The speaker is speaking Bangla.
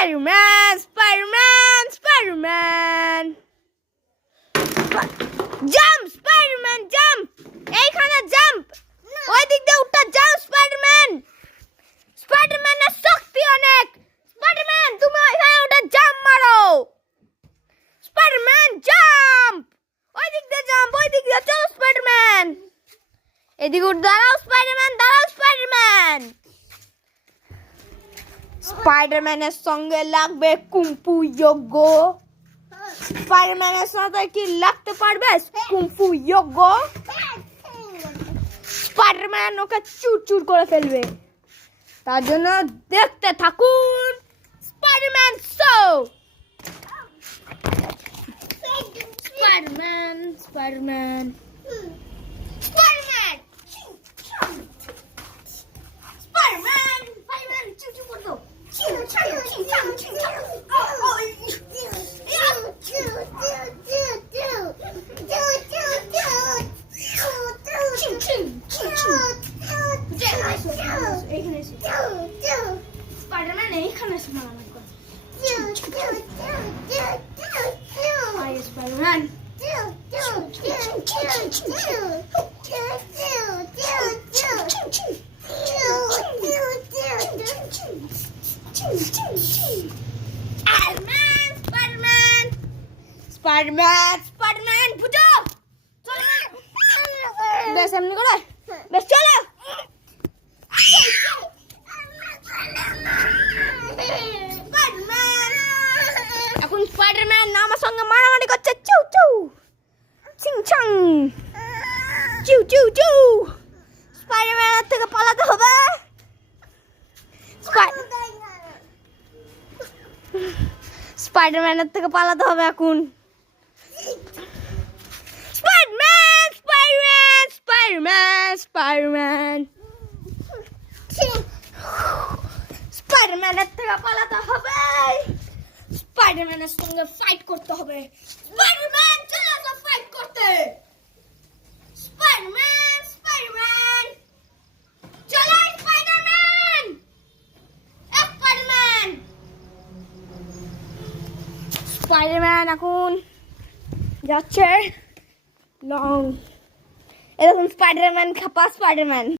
Spiderman Spiderman Spiderman jump Spiderman jump এইখানে জাম্প ওই দিক দিয়ে উঠা যাও স্পাইডারম্যান স্পাইডারম্যানের শক্তি অনেক স্পাইডারম্যান তুমি ওইখানে উঠে জাম্প মারো স্পাইডারম্যান জাম্প ওই দিক দিয়ে জাম্প ওই দিক দিয়ে চলো স্পাইডারম্যান এদিকে উঠ দাঁড়াও স্পাইডারম্যান স্পাইডারম্যানের সঙ্গে লাগবে কুংফু যোগ্য স্পাইডারম্যানের সাথে কি লাগতে পারবে কুংফু যোগ্য স্পাইডারম্যান ওকে চুরচুর করে ফেলবে তার জন্য দেখতে থাকুন Spiderman show Spiderman Spiderman Spiderman Spiderman Spiderman চুরচুর করে দাও স্পাইডারম্যান এইখানে মারামারি করে স্পাইডারম্যান স্পাইডারম্যান স্পাইডারম্যান বুঝো চলো বেশ এমনি করে বেশ চলো এখন স্পাইডারম্যান আমার সঙ্গে মারামারি করছে চু চু চিং চাং চু চু চু স্পাইডারম্যানের থেকে পালাতে হবে স্পাইডারম্যানের থেকে পালাতে হবে এখন স্পাইডারম্যান স্পাইডারম্যান স্পাইডারম্যান স্পাইডারম্যান স্পাইডারম্যানের থেকে পালাতে হবে স্পাইডারম্যানের সঙ্গে ফাইট করতে হবে স্পাইডারম্যান চলো তো ফাইট করতে স্পাইডারম্যান স্পাইডারম্যান চলো স্পাইডারম্যান স্পাইডারম্যান স্পাইডারম্যান এখন যাচ্ছে লং এরকম স্পাইডারম্যান খাপা স্পাইডারম্যান